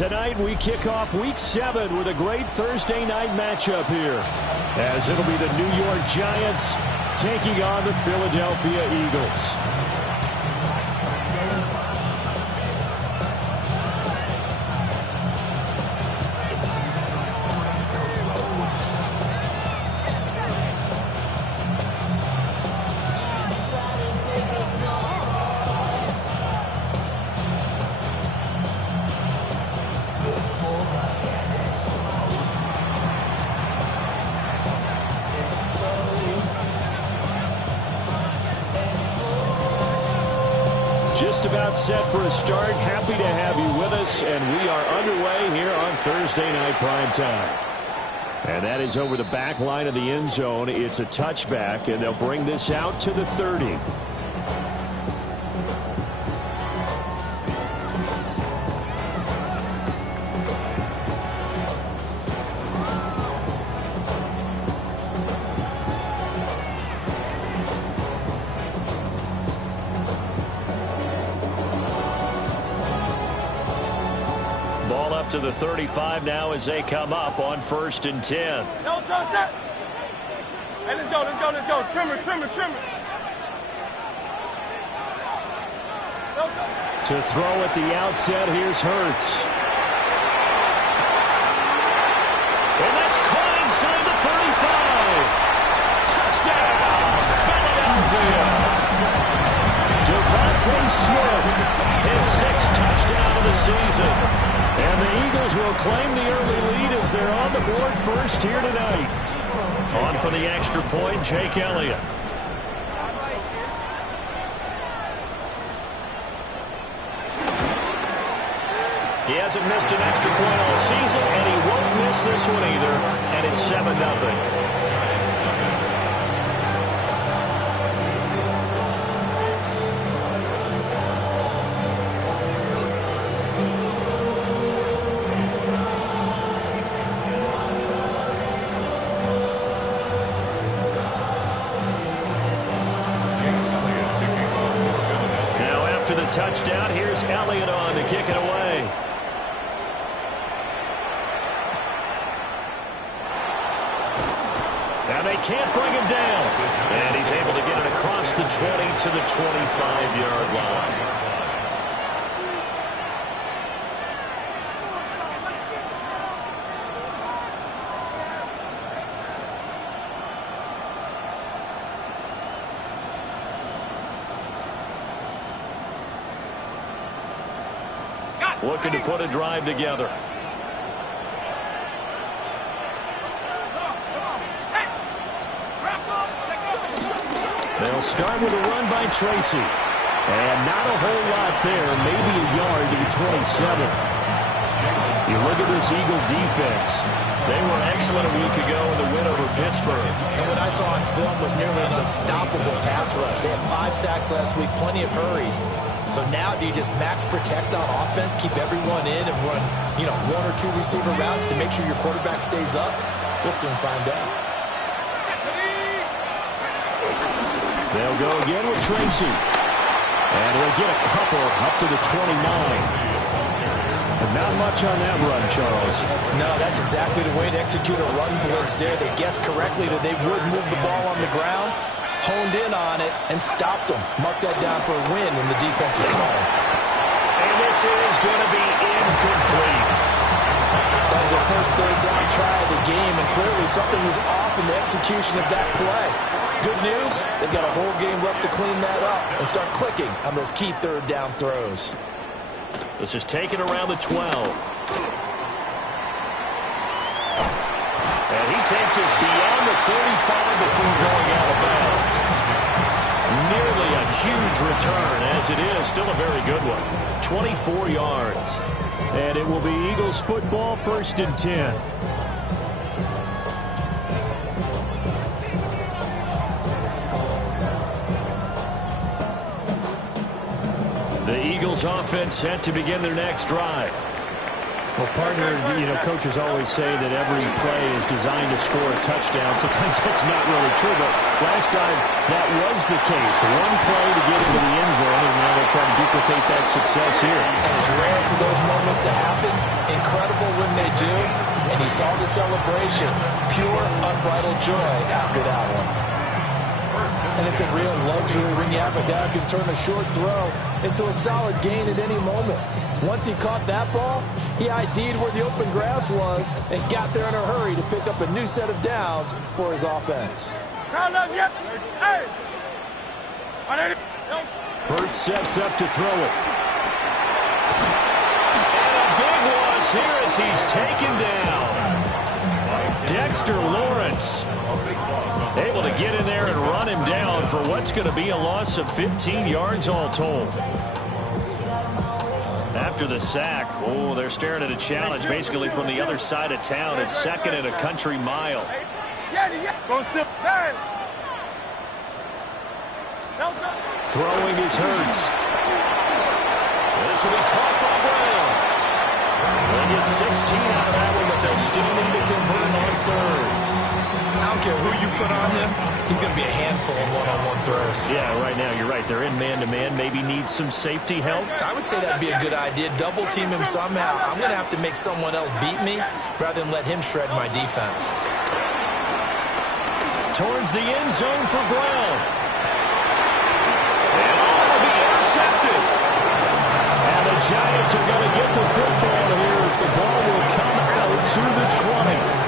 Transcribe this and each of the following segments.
Tonight we kick off Week 7 with a great Thursday night matchup here, as it'll be the New York Giants taking on the Philadelphia Eagles. Just about set for a start. Happy to have you with us, and we are underway here on Thursday Night Prime Time. And that is over the back line of the end zone. It's a touchback, and they'll bring this out to the 30. Ball up to the 35 now as they come up on 1st and 10. No, set. Hey, let's go. Trimmer. To throw at the outset, here's Hurts. And that's caught inside the 35. Touchdown, Philadelphia. Devontae Smith, his 6th touchdown of the season. And the Eagles will claim the early lead as they're on the board first here tonight. On for the extra point, Jake Elliott. He hasn't missed an extra point all season, and he won't miss this one either. And it's 7-0. Touchdown. Here's Elliott on to kick it away. Now they can't bring him down. And he's able to get it across the 20 to the 25-yard line. Looking to put a drive together. They'll start with a run by Tracy. And not a whole lot there. Maybe a yard to the 27. You look at this Eagle defense. They were excellent a week ago in the win over Pittsburgh. And what I saw on film was nearly an unstoppable pass rush. They had 5 sacks last week, plenty of hurries. So now do you just max protect on offense, keep everyone in, and run, 1 or 2 receiver routes to make sure your quarterback stays up? We'll soon find out. They'll go again with Tracy. And he'll get a couple up to the 29. But not much on that run, Charles. No, that's exactly the way to execute a run blitz there. They guessed correctly that they would move the ball on the ground, honed in on it, and stopped them. Mark that down for a win in the defense's column. And this is going to be incomplete. That was their first third down try of the game, and clearly something was off in the execution of that play. Good news, they've got a whole game left to clean that up and start clicking on those key third down throws. This is taken around the 12. And he takes us beyond the 35 before going out of bounds. Nearly a huge return, as it is. Still a very good one. 24 yards. And it will be Eagles football, 1st and 10. The Eagles offense set to begin their next drive. Well, partner, coaches always say that every play is designed to score a touchdown. Sometimes that's not really true, but last time that was the case. One play to get into the end zone, and now they'll try to duplicate that success here. And it's rare for those moments to happen in they do. And you saw the celebration. Pure, unbridled joy after that one. And it's a real luxury when you have a guy who can turn a short throw into a solid gain at any moment. Once he caught that ball, he ID'd where the open grass was and got there in a hurry to pick up a new set of downs for his offense. Hurts sets up to throw it. And a big loss here as he's taken down. Dexter Lawrence able to get in there and run him down for what's going to be a loss of 15 yards all told. After the sack, oh, they're staring at a challenge basically from the other side of town. It's second and a country mile. Throwing is Hurts. This will be caught by Brown. They'll get 16 out of that one, but they'll still need to convert on third. I don't care who you put on him, he's going to be a handful of one-on-one throws. Yeah, right now, you're right. They're in man-to-man. Maybe need some safety help. I would say that would be a good idea. Double team him somehow. I'm going to have to make someone else beat me rather than let him shred my defense. Towards the end zone for Brown. And all will be intercepted. And the Giants are going to get the football here as the ball will come out to the 20.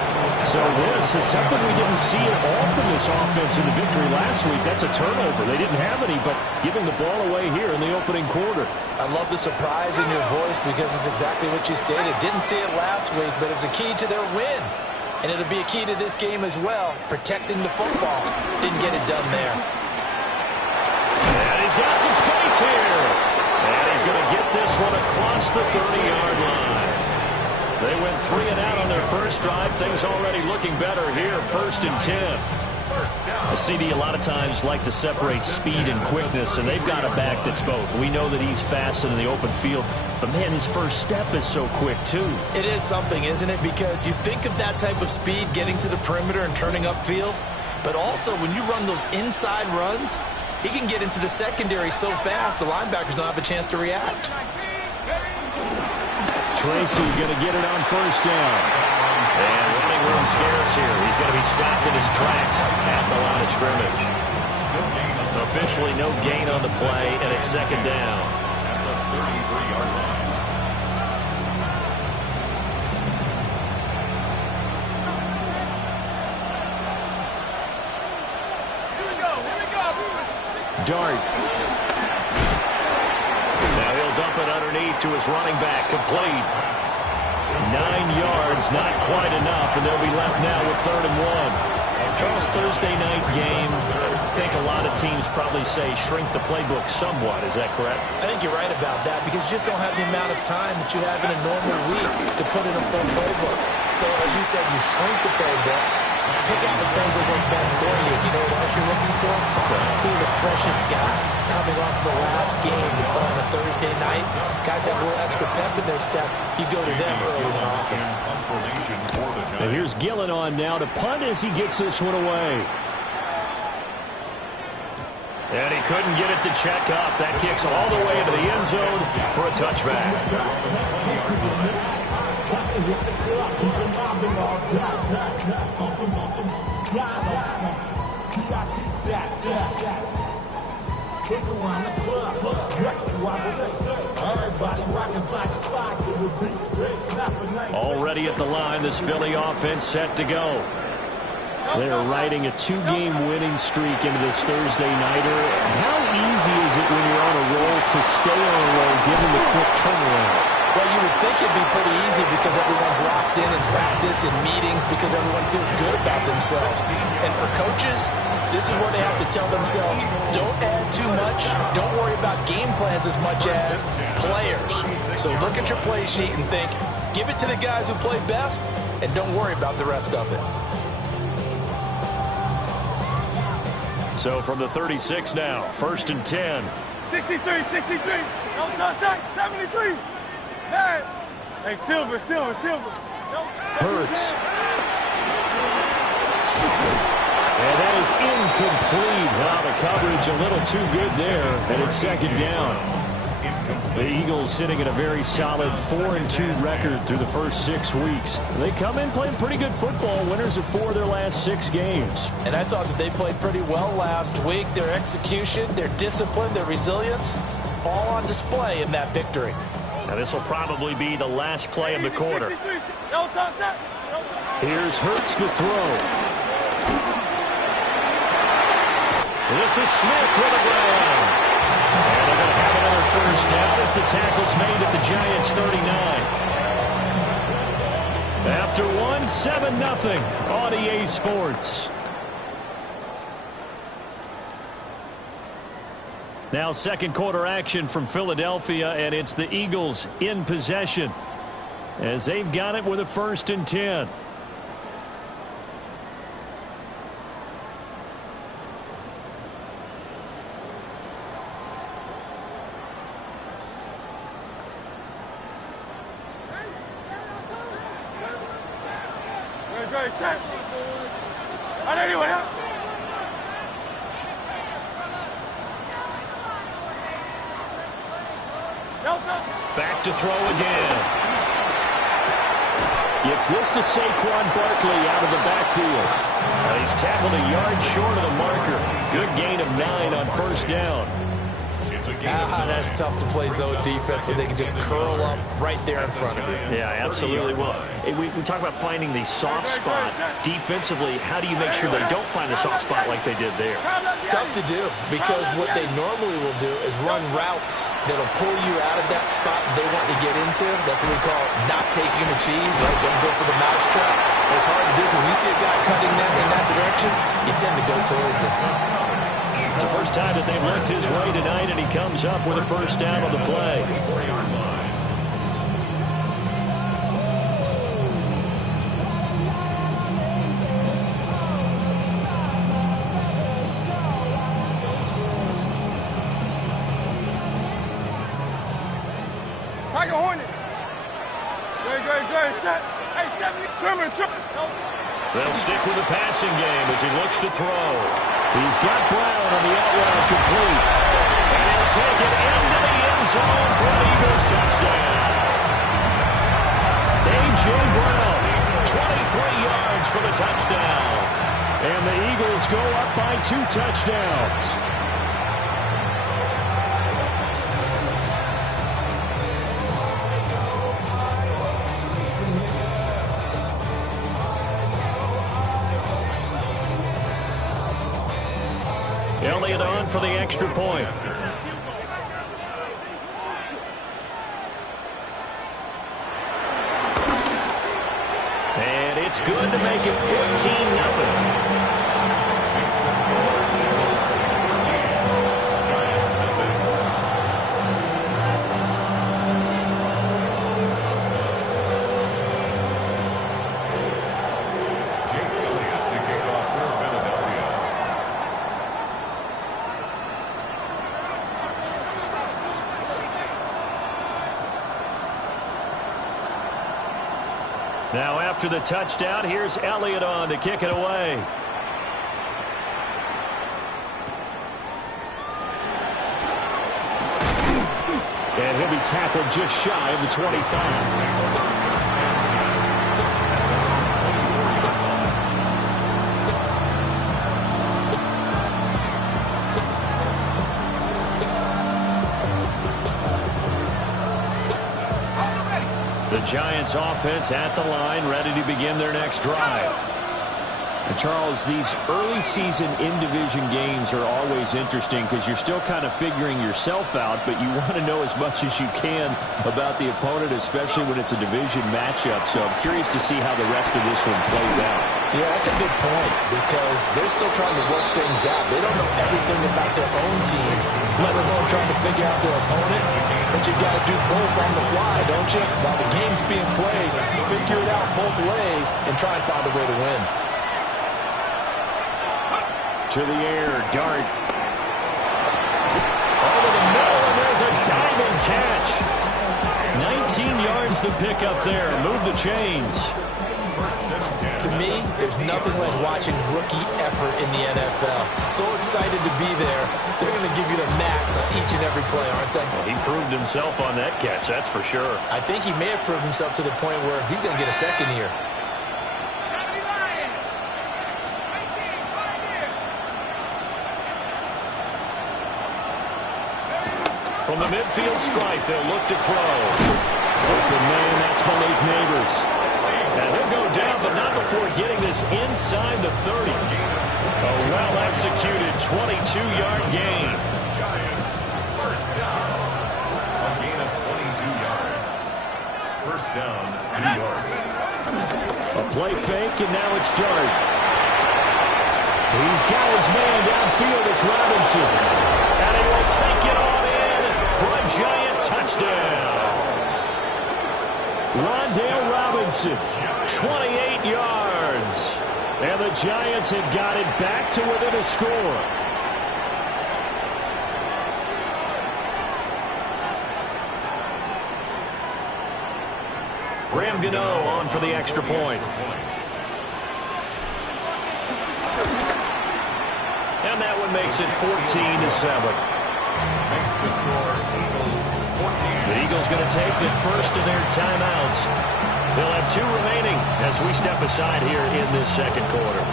So this is something we didn't see at all from this offense in the victory last week. That's a turnover. They didn't have any, but giving the ball away here in the opening quarter. I love the surprise in your voice because it's exactly what you stated. Didn't see it last week, but it's a key to their win. And it'll be a key to this game as well, protecting the football. Didn't get it done there. And he's got some space here. And he's going to get this one across the 30-yard line. They went 3 and out on their first drive. Things already looking better here, 1st and 10. A CD a lot of times like to separate speed and quickness, and they've got a back that's both. We know that he's fast in the open field, but, man, his first step is so quick, too. It is something, isn't it? Because you think of that type of speed getting to the perimeter and turning upfield, but also when you run those inside runs, he can get into the secondary so fast the linebackers don't have a chance to react. Tracy's going to get it on first down. And running room scarce here. He's going to be stopped in his tracks at the line of scrimmage. Officially no gain on the play, and it's second down. Dart. Now he'll dump it underneath to his running back, complete. 9 yards, not quite enough, and they'll be left now with 3rd and 1. Charles, Thursday night game, I think a lot of teams probably say shrink the playbook somewhat. Is that correct? I think you're right about that because you just don't have the amount of time that you have in a normal week to put in a full playbook. So, as you said, you shrink the playbook. Pick out the plays that work best for you. You know what else you're looking for? Who are the freshest guys coming off the last game to play on a Thursday night? Guys have a little extra pep in their step. You go to them early and often. And here's Gillen on now to punt as he gets this one away. And he couldn't get it to check up. That kicks all the way into the end zone for a touchback. Already at the line, this Philly offense set to go. They are riding a 2-game winning streak into this Thursday nighter. How easy is it when you're on a roll to stay on a roll given the quick turnaround? Well, you would think it'd be pretty easy because everyone's locked in practice and meetings because everyone feels good about themselves. And for coaches, this is where they have to tell themselves, don't add too much. Don't worry about game plans as much as players. So look at your play sheet and think, give it to the guys who play best, and don't worry about the rest of it. So from the 36 now, 1st and 10. 63. No contact. 73. Hey, Silver. Hurts. And that is incomplete. Wow, the coverage a little too good there, and it's 2nd down. The Eagles sitting at a very solid 4-2 record through the first 6 weeks. They come in playing pretty good football, winners of 4 of their last 6 games. And I thought that they played pretty well last week. Their execution, their discipline, their resilience, all on display in that victory. Now this will probably be the last play of the quarter. Here's Hurts to throw. This is Smith with a grab. And they're going to have another first down as the tackle's made at the Giants' 39. After one, 7-0 on EA Sports. Now second quarter action from Philadelphia, and it's the Eagles in possession as they've got it with a 1st and 10. Back to throw again. Gets this to Saquon Barkley out of the backfield. He's tackled a yard short of the marker. Good gain of 9 on 1st down. That's tough to play zone defense when they can just curl up right there in front of you. Yeah, absolutely. Well, we talk about finding the soft spot. Defensively, how do you make sure they don't find the soft spot like they did there? Tough to do, because what they normally will do is run routes that'll pull you out of that spot they want to get into. That's what we call not taking the cheese, right? Don't go for the mousetrap. It's hard to do because when you see a guy cutting that in that direction, you tend to go towards it. It's the first time that they've looked his way tonight, and he comes up with a 1st down on the play. Tiger Hornet. Great. Hey, 70. They'll stick with the passing game as he looks to throw. He's got Brown on the out route complete. And he'll take it into the end zone for an Eagles touchdown. A.J. Brown, 23 yards for the touchdown. And the Eagles go up by 2 touchdowns. Elliott on for the extra point. And it's good to make it 14-0. Now after the touchdown, here's Elliott on to kick it away. And he'll be tackled just shy of the 25. The Giants offense at the line, ready to begin their next drive. And Charles, these early season in-division games are always interesting because you're still kind of figuring yourself out, but you want to know as much as you can about the opponent, especially when it's a division matchup. So I'm curious to see how the rest of this one plays out. Yeah, that's a good point because they're still trying to work things out. They don't know everything about their own team, let alone trying to figure out their opponent. But you've got to do both on the fly, don't you? While the game's being played, figure it out both ways and try and find a way to win. To the air, Dart. Over the middle, and there's a diving catch. 19 yards the pick up there. Move the chains. To me, there's nothing like watching rookie effort in the NFL. So excited to be there. They're going to give you the max on each and every play, aren't they? Well, he proved himself on that catch, that's for sure. I think he may have proved himself to the point where he's going to get a second here. From the midfield stripe, they'll look to throw. Open man, that's Malik Neighbors. And he'll go down, but not before getting this inside the 30. A well-executed 22-yard gain. Giants, first down. A gain of 22 yards. First down, New York. A play fake, and now it's Dart. He's got his man downfield. It's Robinson. And he will take it on in for a Giant touchdown. Rondale Robinson, 28 yards. And the Giants had got it back to within a score. Graham Gano on for the extra point. And that one makes it 14-7. Makes the score Eagles 14. The Eagles going to take the first of their timeouts. They'll have 2 remaining as we step aside here in this second quarter.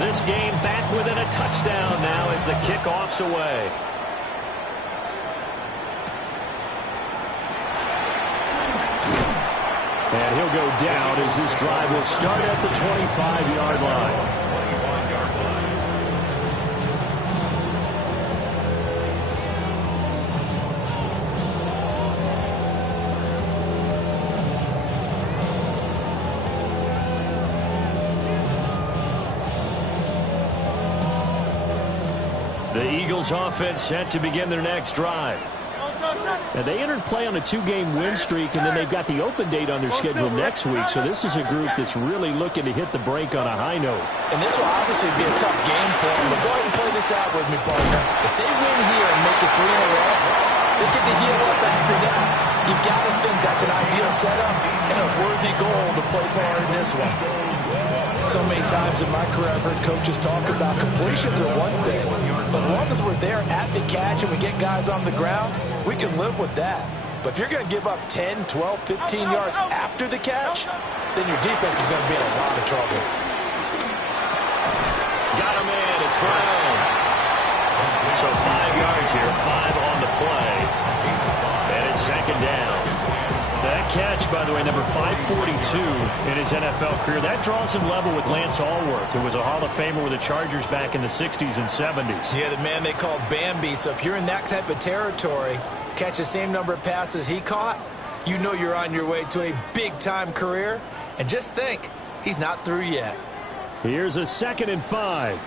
This game back within a touchdown now as the kickoff's away. And he'll go down as this drive will start at the 25-yard line. 25-yard line. The Eagles offense set to begin their next drive. Now, they entered play on a 2-game win streak, and then they've got the open date on their schedule next week. So this is a group that's really looking to hit the break on a high note. And this will obviously be a tough game for them. But go ahead and play this out with me, partner. If they win here and make it 3 in a row, they get to heal up after that. You've got to think that's an ideal setup and a worthy goal to play for in this one. So many times in my career, I've heard coaches talk about completions are one thing. But as long as we're there at the catch and we get guys on the ground, we can live with that. But if you're going to give up 10, 12, 15 yards after the catch, then your defense is going to be in a lot of trouble. Got him in. It's Brown. So 5 yards here, 5 on the play. And it's second down. That catch, by the way, number 542 in his NFL career. That draws him level with Lance Allworth, who was a Hall of Famer with the Chargers back in the 60s and 70s. Yeah, the man they called Bambi. So if you're in that type of territory, catch the same number of passes he caught, you know you're on your way to a big-time career. And just think, he's not through yet. Here's a 2nd and 5.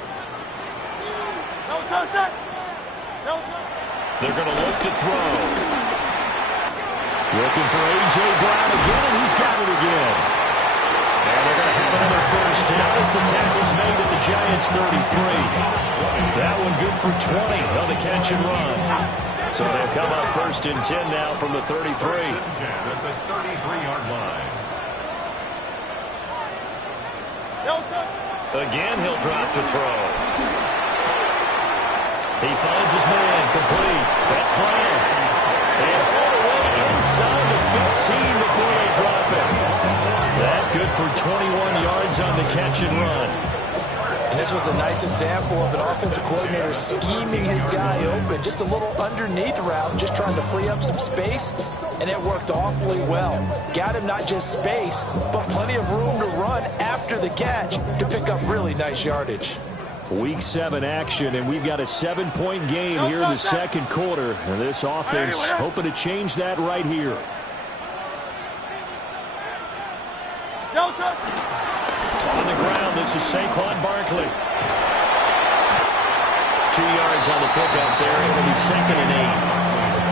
They're going to look to throw. Looking for A.J. Brown again, and he's got it again. And they're going to have another first down as the tackle's made at the Giants' 33. That one good for 20 on the catch and run. So they'll come up 1st and 10 now from the 33. At the 33-yard line. Again, he'll drop to throw. He finds his man, complete. That's Brown. And all the way inside the 15 before they drop it. That good for 21 yards on the catch and run. And this was a nice example of an offensive coordinator scheming his guy open. Just a little underneath route, just trying to free up some space. And it worked awfully well. Got him not just space, but plenty of room to run after the catch to pick up really nice yardage. Week 7 action, and we've got a 7-point game here in the second quarter. And this offense hoping to change that right here. On the ground, this is Saquon Barkley. 2 yards on the pickup there. It'll be 2nd and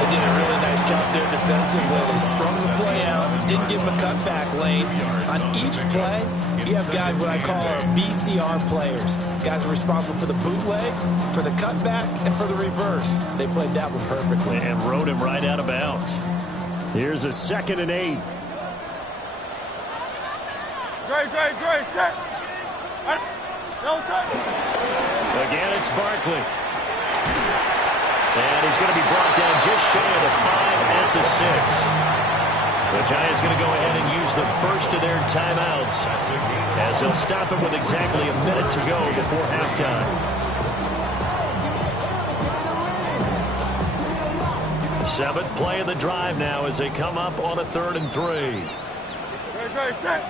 8. They did a really nice job there defensively. They strung the play out, didn't give them a cutback lane. On each play, you have guys what I call our BCR players. Guys are responsible for the bootleg, for the cutback, and for the reverse. They played that one perfectly. And rode him right out of bounds. Here's a 2nd and 8. Great, set. No touch. Again, it's Barkley. And he's going to be brought down just shy of the 5 at the 6. The Giants going to go ahead and use the first of their timeouts as they'll stop it with exactly a minute to go before halftime. Seventh play of the drive now as they come up on a 3rd and 3. Great, set.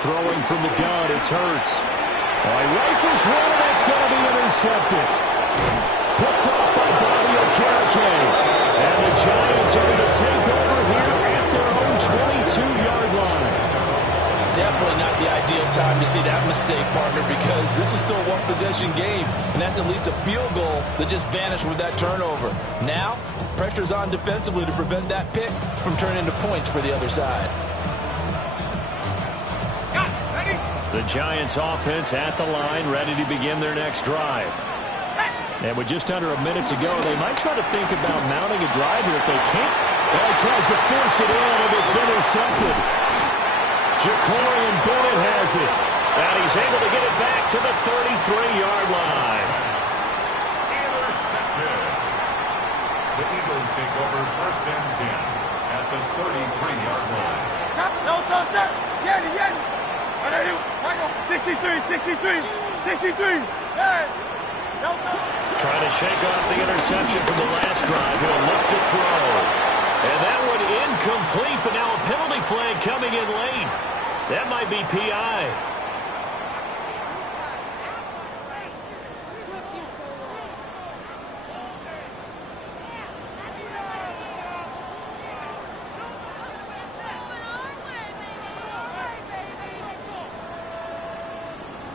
Throwing from the gun, it's Hurts. He rifles one, and that's going to be intercepted. Picked off by Bobby Okereke. And the Giants are going to take over here at their own 22-yard line. Definitely not the ideal time to see that mistake, partner, because this is still a one-possession game, and that's at least a field goal that just vanished with that turnover. Now, pressure's on defensively to prevent that pick from turning into points for the other side. The Giants offense at the line, ready to begin their next drive. And with just under a minute to go, they might try to think about mounting a drive here if they can't. Well, he tries to force it in, and it's intercepted. Jacorian Bennett has it. And he's able to get it back to the 33-yard line. Intercepted. The Eagles take over 1st and 10 at the 33-yard line. No touch, set. Yanni. 63. Hey. No touch. Trying to shake off the interception from the last drive. He'll look to throw. And that one incomplete, but now a penalty flag coming in late. That might be PI.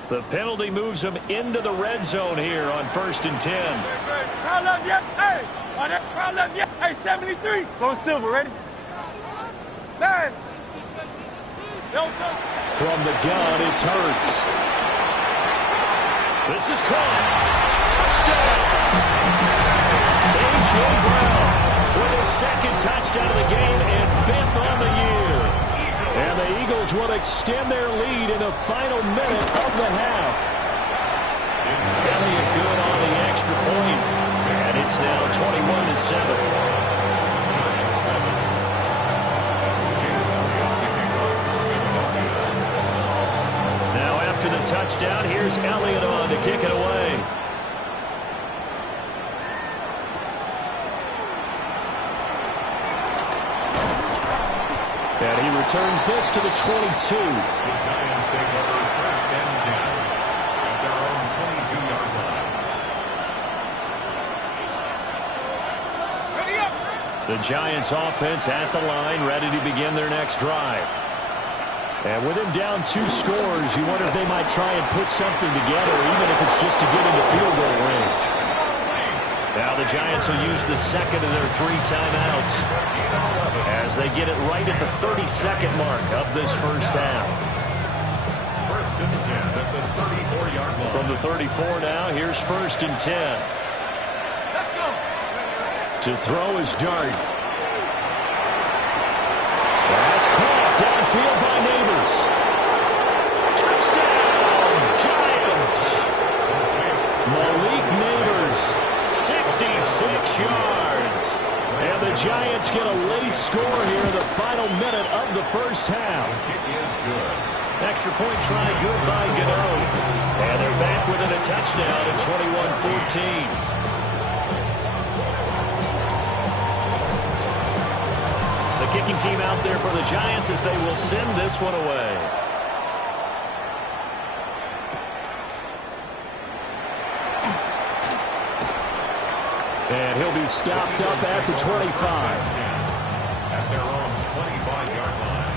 The penalty moves him into the red zone here on 1st and 10. Crowd left, yep. Hey. Crowd left, yep. Hey, 73. Go Silver, ready? Man. From the gun, it's Hurts. This is caught. Touchdown. A.J. Brown with his 2nd touchdown of the game and 5th on the year. And the Eagles will extend their lead in the final minute of the half. Elliott good on the extra point. And it's now 21-7. After the touchdown, here's Elliott on to kick it away. And he returns this to the 22. The Giants take over 1st and 10 at their own 22-yard line. Ready up. The Giants offense at the line, ready to begin their next drive. And with him down 2 scores, you wonder if they might try and put something together, even if it's just to get into field goal range. Now the Giants will use the 2nd of their 3 timeouts as they get it right at the 32nd mark of this first half. 1st and 10 at the 34-yard line. From the 34 now, here's 1st and 10. Let's go. To throw is Dart. That's caught downfield by Neighbors. Touchdown, Giants. Malik Neighbors, 66 yards. And the Giants get a late score here in the final minute of the first half. Kick is good. Extra point try good by Gano. And they're back within a touchdown at 21-14. The kicking team out there for the Giants as they will send this one away. And he'll be stopped up at the 25. At their own 25-yard line.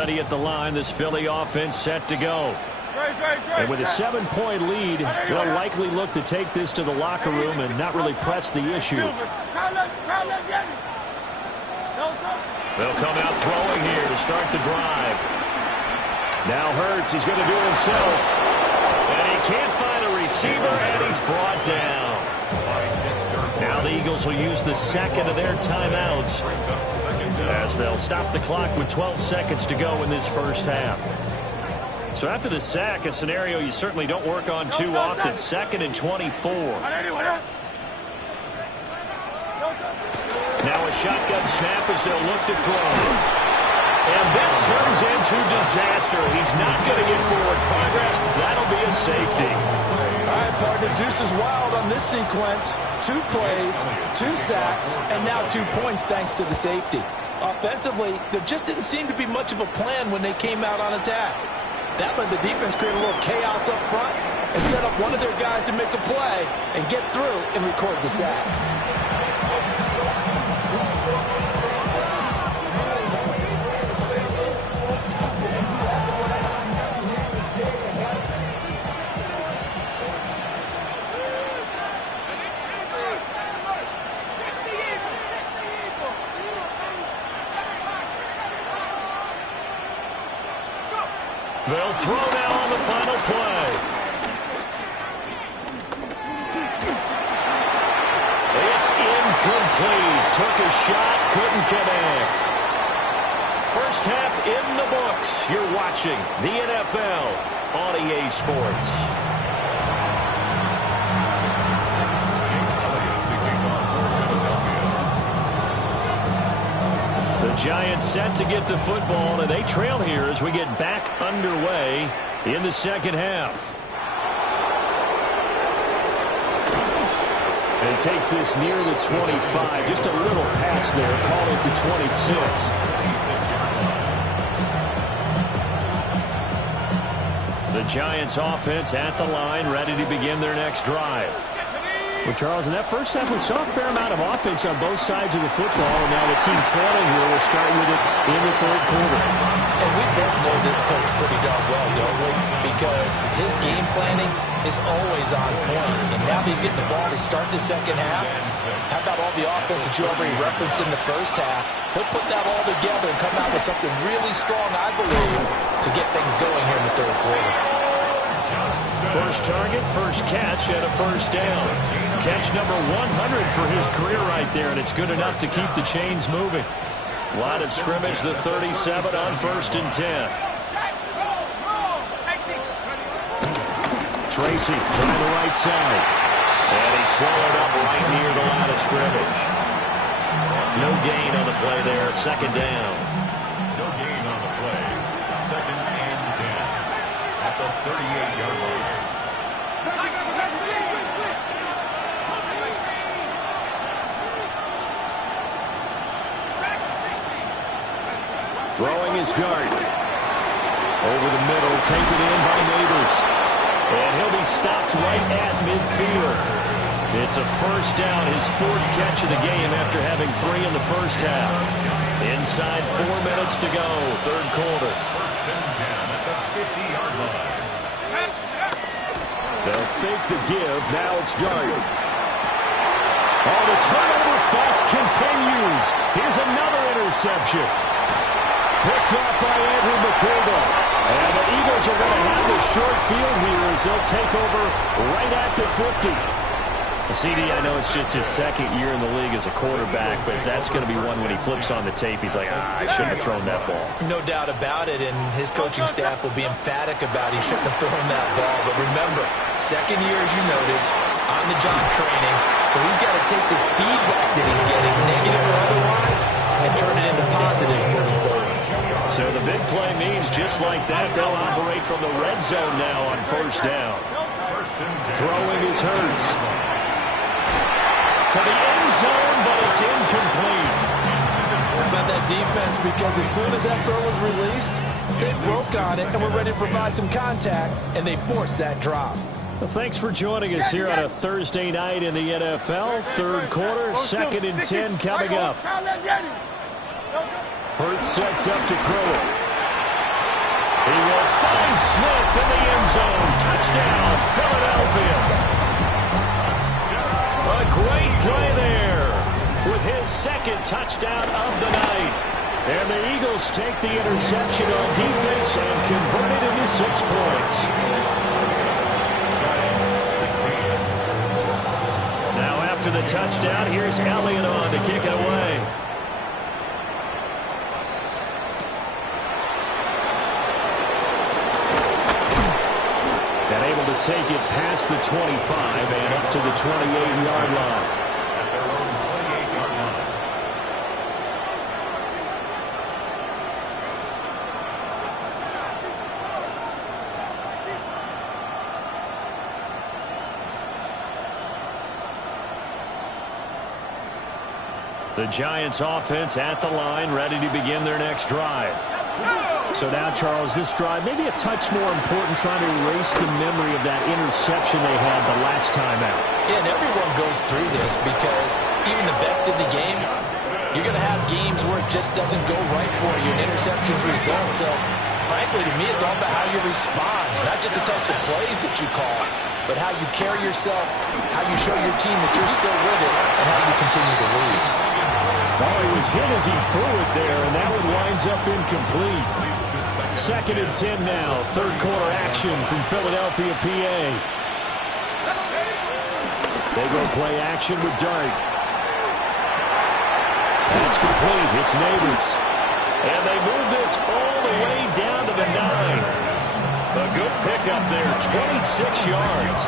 ready at the line. This Philly offense set to go. And with a 7-point lead, they'll likely look to take this to the locker room and not really press the issue. They'll come out throwing here to start the drive. Now Hurts is going to do it himself. And he can't find a receiver, and he's brought down. Now the Eagles will use the second of their timeouts as they'll stop the clock with 12 seconds to go in this first half. So after the sack, a scenario you certainly don't work on too often. 2nd and 24. Now a shotgun snap as they'll look to throw. And this turns into disaster. He's not going to get forward progress. That'll be a safety. All right, partner, deuce is wild on this sequence. 2 plays, 2 sacks, and now 2 points thanks to the safety. Offensively, there just didn't seem to be much of a plan when they came out on attack. That let the defense create a little chaos up front and set up one of their guys to make a play and get through and record the sack. They'll throw now on the final play. It's incomplete. Took a shot, couldn't connect. First half in the books. You're watching the NFL on EA Sports. The Giants set to get the football, and they trail here as we get back underway in the second half. And he takes this near the 25. Just a little pass there. Call it the 26. The Giants offense at the line, ready to begin their next drive. Well, Charles, in that first half, we saw a fair amount of offense on both sides of the football, and now the team trailing here will start with it in the third quarter. And we both know this coach pretty darn well, don't we? Because his game planning is always on point, and now he's getting the ball to start the second half. How about all the offense that you already referenced in the first half? He'll put that all together and come out with something really strong, I believe, to get things going here in the third quarter. First target, first catch, and a first down. Catch number 100 for his career right there, and it's good enough to keep the chains moving. Line of scrimmage, the 37 on 1st and 10. Tracy trying the right side. And he swallowed up right near the line of scrimmage. No gain on the play there, 2nd down. No gain on the play, 2nd and 10 at the 38-yard line. Throwing his dart. Over the middle, taken in by Neighbors. And he'll be stopped right at midfield. It's a first down, his 4th catch of the game after having 3 in the first half. Inside 4 minutes to go, third quarter. 1st and 10 at the 50-yard line. They'll fake the give, now it's Dart. Oh, the turnover fest continues. Here's another interception. Picked up by Andrew McCabe. And the Eagles are going to have the short field here as they'll take over right at the 50. CD, I know it's just his 2nd year in the league as a quarterback, but that's going to be one when he flips on the tape. He's like, I shouldn't have thrown that ball. No doubt about it, and his coaching staff will be emphatic about he shouldn't have thrown that ball. But remember, 2nd year, as you noted, on the job training, so he's got to take this feedback that he's getting, negative or otherwise, and turn it into positives moving forward. So the big play means just like that, they'll operate from the red zone now on 1st down. Throwing his Hurts. To the end zone, but it's incomplete. How about that defense? Because as soon as that throw was released, they broke on it and were ready to provide some contact, and they forced that drop. Well, thanks for joining us here on a Thursday night in the NFL. Third quarter, 2nd and 10 coming up. Hurts sets up to throw it. He will find Smith in the end zone. Touchdown, Philadelphia. A great play there with his second touchdown of the night. And the Eagles take the interception on defense and convert it into 6 points. Now after the touchdown, here's Elliott on to kick it away. And able to take it past the 25 and up to the 28-yard line. At their own 28-yard line. The Giants offense at the line, ready to begin their next drive. So now, Charles, this drive maybe a touch more important, trying to erase the memory of that interception they had the last time out. Yeah, and everyone goes through this because even the best in the game, you're going to have games where it just doesn't go right for you, and interceptions result. So, frankly, to me, it's all about how you respond, not just the types of plays that you call, but how you carry yourself, how you show your team that you're still with it, and how you continue to lead. Well, he was hit as he threw it there, and that one winds up incomplete. 2nd and 10 now. Third quarter action from Philadelphia, PA. They go play action with Dart. That's complete. It's Neighbors. And they move this all the way down to the 9. A good pickup there, 26 yards.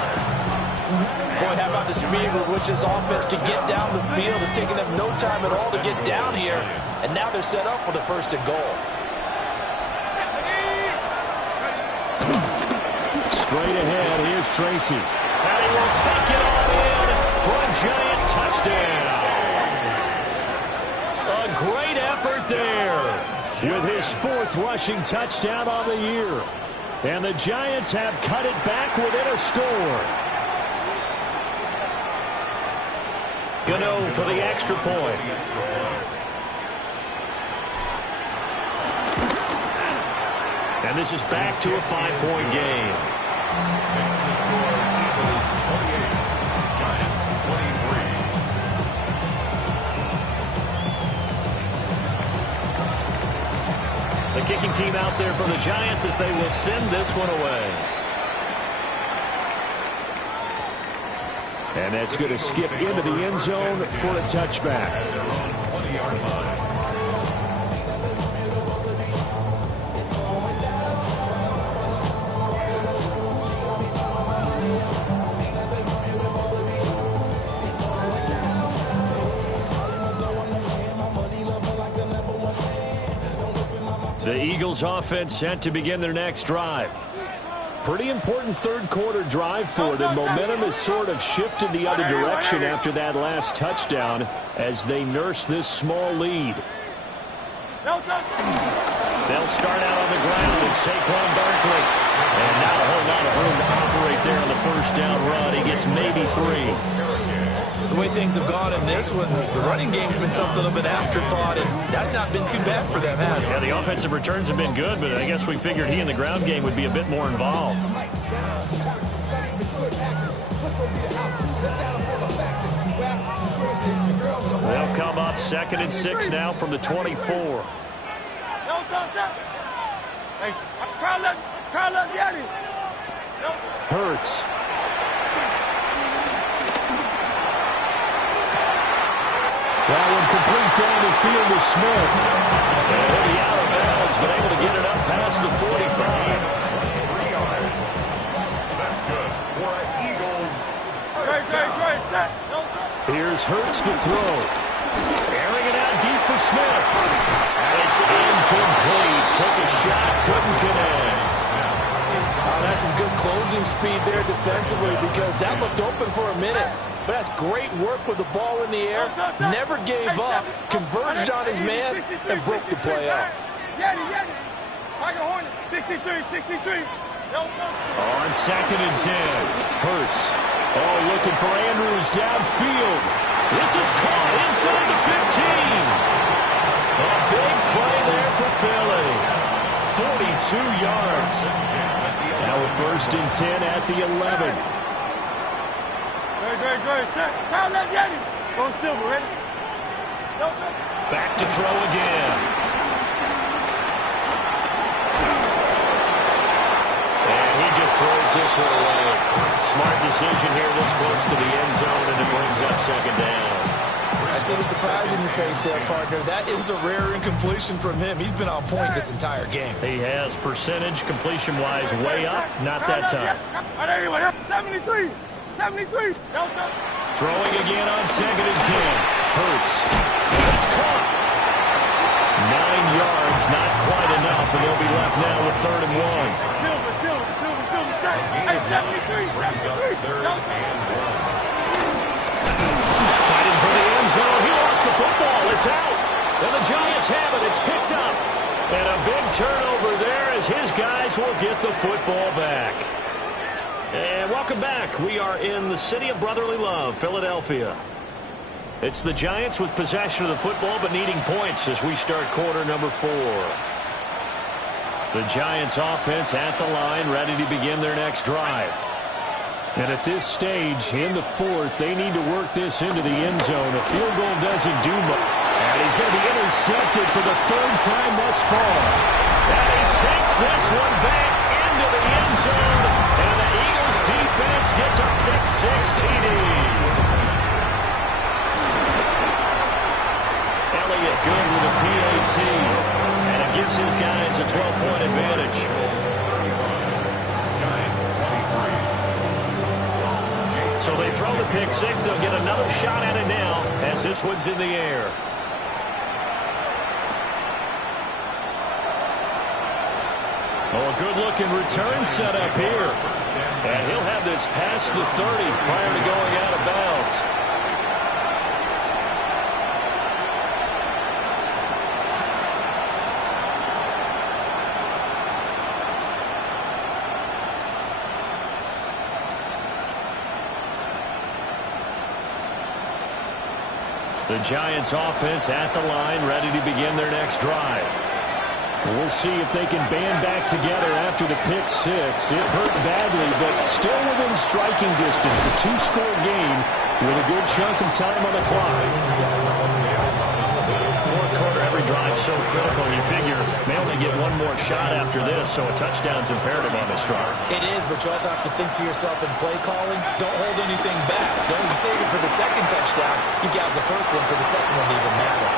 Boy, how about the speed with which this offense can get down the field? It's taking them no time at all to get down here. And now they're set up for the 1st and goal. Straight ahead, here's Tracy. And he will take it all in for a Giant touchdown. A great effort there with his 4th rushing touchdown on the year. And the Giants have cut it back within a score. Gano for the extra point. And this is back to a 5-point game. Next to score, Eagles 28, Giants 23. The kicking team out there for the Giants as they will send this one away. And that's going to skip into the end zone for a touchback. At their own 20-yard line. The Eagles offense set to begin their next drive. Pretty important third quarter drive for them. Momentum has sort of shifted the other direction after that last touchdown as they nurse this small lead. They'll start out on the ground and Saquon Barkley. And not a whole lot of room to operate there on the first down run. He gets maybe 3. The way things have gone in this one, the running game's been something of an afterthought, and that's not been too bad for them, has it? Yeah, the offensive returns have been good, but I guess we figured he in the ground game would be a bit more involved. They'll come up 2nd and 6 now from the 24. Hurts. That one complete down the field to Smith. And he'll be out of bounds, but able to get it up past the 45. 3 yards. That's good for Eagles. Here's Hurts to throw. Airing it out deep for Smith. And it's incomplete. Took a shot, couldn't connect. That's some good closing speed there defensively because that looked open for a minute. But that's great work with the ball in the air. Never gave up. Converged on his man and broke the play up. On 2nd and 10. Hurts. Oh, looking for Andrews downfield. This is caught inside the 15. A big play there for Philly. 42 yards. Now a 1st and 10 at the 11. Great. Crown left, Yeti. Go silver, ready? Back to throw again. And he just throws this one away. Smart decision here this close to the end zone, and it brings up 2nd down. I see the surprise in your face there, partner. That is a rare incompletion from him. He's been on point this entire game. He has percentage completion-wise way up. Not that time. 73. Throwing again on 2nd and 10. Hurts. It's caught. 9 yards, not quite enough, and they'll be left now with 3rd and 1. Hey, 73. Fighting for the end zone. He lost the football. It's out. And the Giants have it. It's picked up. And a big turnover there as his guys will get the football back. And welcome back. We are in the city of brotherly love, Philadelphia. It's the Giants with possession of the football but needing points as we start quarter number 4. The Giants offense at the line, ready to begin their next drive. And at this stage, in the 4th, they need to work this into the end zone. A field goal doesn't do much. And he's going to be intercepted for the 3rd time thus far. And he takes this one back into the end zone. And the Eagles defense gets a pick-6 TD. Elliott good with a PAT. And it gives his guys a 12-point advantage. So they throw the pick-6. They'll get another shot at it now as this one's in the air. Oh, a good-looking return set up here. And he'll have this past the 30 prior to going out of bounds. The Giants offense at the line, ready to begin their next drive. We'll see if they can band back together after the pick-6. It hurt badly, but still within striking distance. A 2-score game with a good chunk of time on the clock. 4th quarter, every drive so critical. You figure they only get one more shot after this, so a touchdown's imperative on the start. It is, but you also have to think to yourself in play calling, don't hold anything back. Don't even save it for the 2nd touchdown. You got the 1st one for the 2nd one to even matter.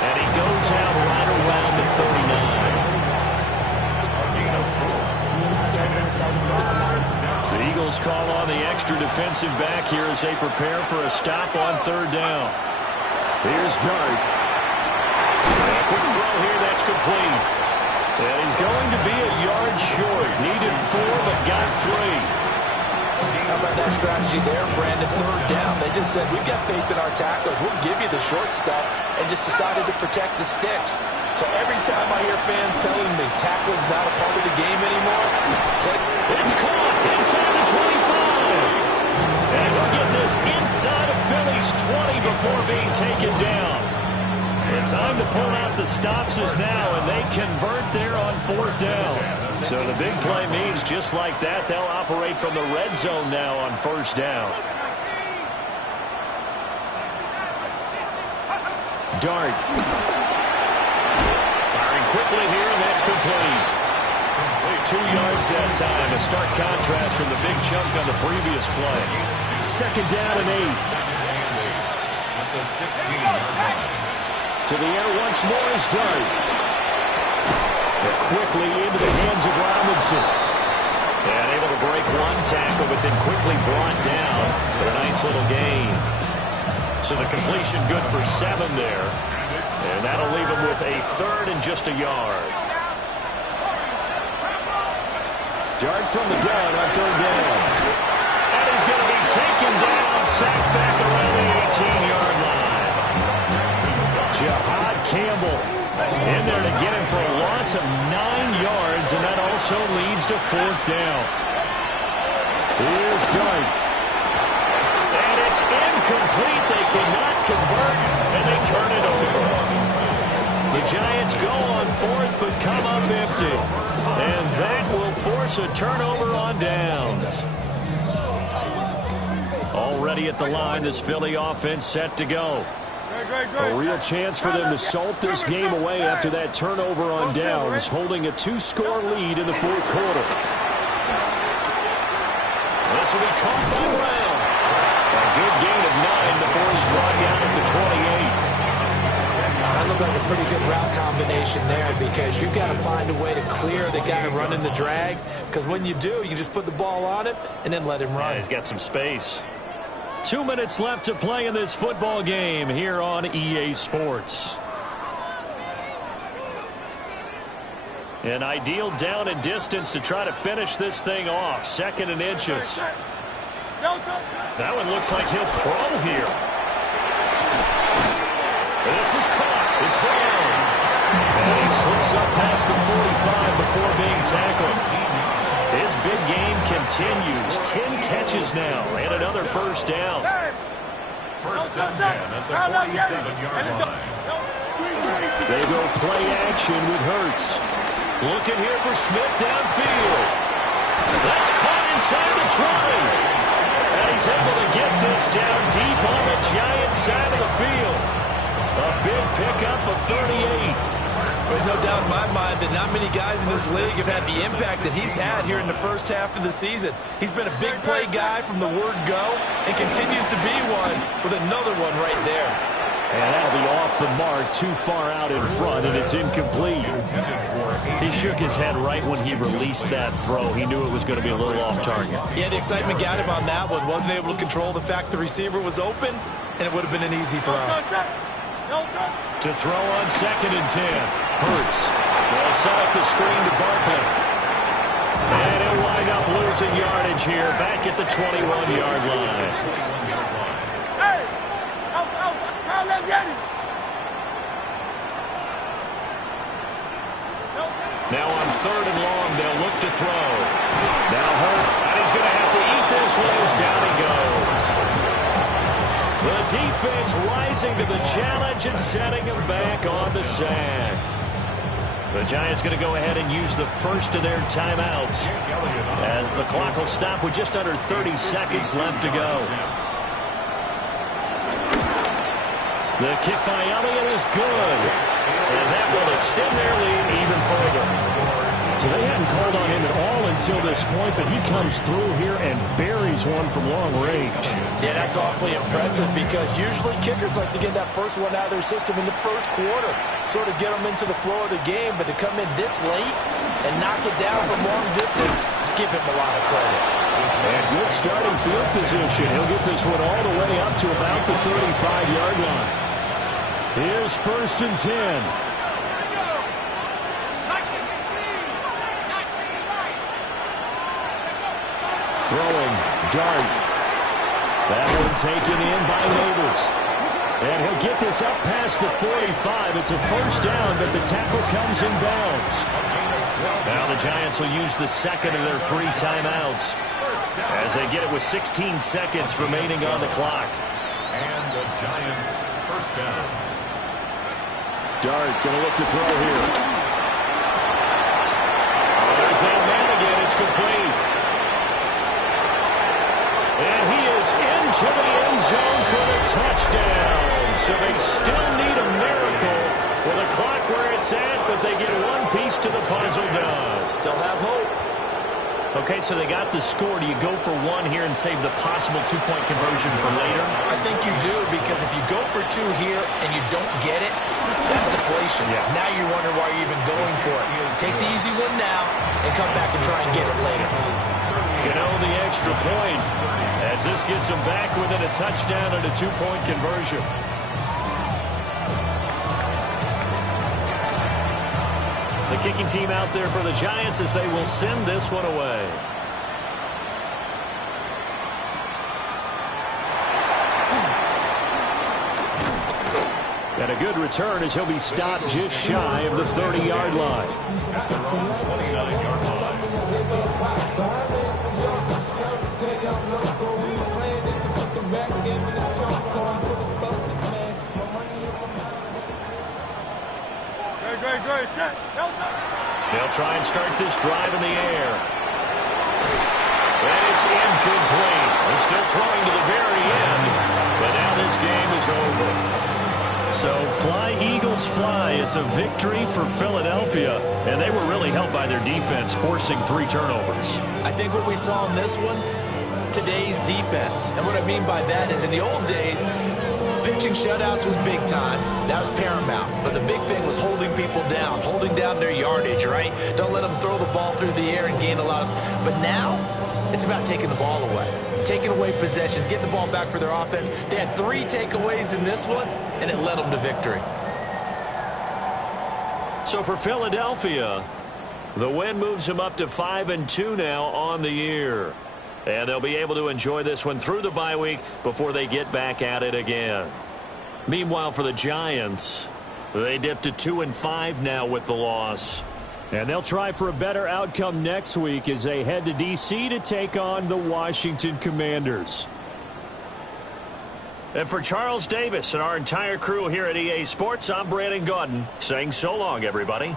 And he goes out right around the 39. The Eagles call on the extra defensive back here as they prepare for a stop on 3rd down. Here's Dart. And a quick throw here, that's complete. And he's going to be a yard short. Needed 4, but got 3. How about that strategy there, Brandon? 3rd down. They just said, we've got faith in our tacklers. We'll give you the short stuff, and just decided to protect the sticks. So every time I hear fans telling me tackling's not a part of the game anymore, it's caught inside the 25. And he'll get this inside of Philly's 20 before being taken down. The time to pull out the stops is now, and they convert there on 4th down. So the big play means just like that, they'll operate from the red zone now on 1st down. Dart. Firing quickly here, and that's complete. 2 yards that time. A stark contrast from the big chunk on the previous play. 2nd down and 8. At the 16-yard line. To the air once more is Dart. But quickly into the hands of Robinson. And able to break one tackle, but then quickly brought down. But a nice little gain. So the completion good for 7 there. And that'll leave him with a 3rd and just a yard. Dart from the gun on 3rd down. And he's going to be taken down, sacked back around the 18-yard line. Jahad Campbell in there to get him for a loss of 9 yards, and that also leads to 4th down. Here's Dart. And it's incomplete. They cannot convert, and they turn it over. The Giants go on fourth, but come up empty. And that will force a turnover on downs. Already at the line, this Philly offense set to go. A real chance for them to salt this game away after that turnover on downs, holding a 2-score lead in the fourth quarter. This will be caught by Brown. A good gain of 9 before he's brought down at the 28. That looked like a pretty good route combination there because you've got to find a way to clear the guy running the drag, because when you do, you just put the ball on him and then let him run. Yeah, he's got some space. 2 minutes left to play in this football game here on EA Sports. An ideal down and distance to try to finish this thing off. 2nd and inches. That one looks like he'll throw here. This is caught. It's Brown. And he slips up past the 45 before being tackled. His big game continues. 10 catches now and another first down. First and 10 at the 47-yard line. They go play action with Hurts. Looking here for Smith downfield. That's caught inside the 20. And he's able to get this down deep on the Giants side of the field. A big pickup of 38. There's no doubt in my mind that not many guys in this league have had the impact that he's had here in the first half of the season. He's been a big play guy from the word go and continues to be one with another one right there. And that'll be off the mark, too far out in front, and it's incomplete. He shook his head right when he released that throw. He knew it was going to be a little off target. Yeah, the excitement got him on that one. Wasn't able to control the fact the receiver was open, and it would have been an easy throw. To throw on 2nd and 10. Hurts. They'll set up the screen to Barkley. And he'll wind up losing yardage here back at the 21-yard line. Now on 3rd and long, they'll look to throw. Now Hurt, and he's going to have to eat this one as down he goes. The defense rising to the challenge and setting him back on the sack. The Giants going to go ahead and use the first of their timeouts as the clock will stop with just under 30 seconds left to go. The kick by Elliott is good, and that will extend their lead even further. So they hadn't called on him at all until this point, but he comes through here and buries one from long range. Yeah, that's awfully impressive because usually kickers like to get that first one out of their system in the first quarter, sort of get them into the flow of the game, but to come in this late and knock it down from long distance, give him a lot of credit. And good starting field position. He'll get this one all the way up to about the 35-yard line. Here's 1st and 10. Throwing, Dart. That one taken in by Neighbors. And he'll get this up past the 45. It's a first down, but the tackle comes in bounds. Now the Giants will use the 2nd of their 3 timeouts as they get it with 16 seconds remaining on the clock. And the Giants first down. Dart going to look to throw here. Oh, there's that man again. It's complete. And he is into the end zone for the touchdown. So they still need a miracle with the clock where it's at, but they get one piece to the puzzle done. Still have hope. Okay, so they got the score. Do you go for one here and save the possible 2-point conversion for later? I think you do, because if you go for 2 here and you don't get it, that's deflation. Yeah. Now you wonder why you're even going for it. Take the easy one now and come back and try and get it later. The extra point as this gets them back within a touchdown and a 2-point conversion. The kicking team out there for the Giants as they will send this one away. And a good return as he'll be stopped just shy of the 30-yard line. At their own 29-yard line. They'll try and start this drive in the air. And it's incomplete. They're still throwing to the very end. But now this game is over. So fly, Eagles, fly. It's a victory for Philadelphia. And they were really helped by their defense, forcing 3 turnovers. I think what we saw in this one, today's defense. And what I mean by that is in the old days, pitching shutouts was big time. That was paramount. But the big thing was holding people down, holding down their yardage, right? Don't let them throw the ball through the air and gain a lot of... But now, it's about taking the ball away. Taking away possessions, getting the ball back for their offense. They had 3 takeaways in this one, and it led them to victory. So for Philadelphia, the win moves them up to 5-2 now on the year. And they'll be able to enjoy this one through the bye week before they get back at it again. Meanwhile, for the Giants, they dipped to 2-5 now with the loss. And they'll try for a better outcome next week as they head to D.C. to take on the Washington Commanders. And for Charles Davis and our entire crew here at EA Sports, I'm Brandon Gaudin saying so long, everybody.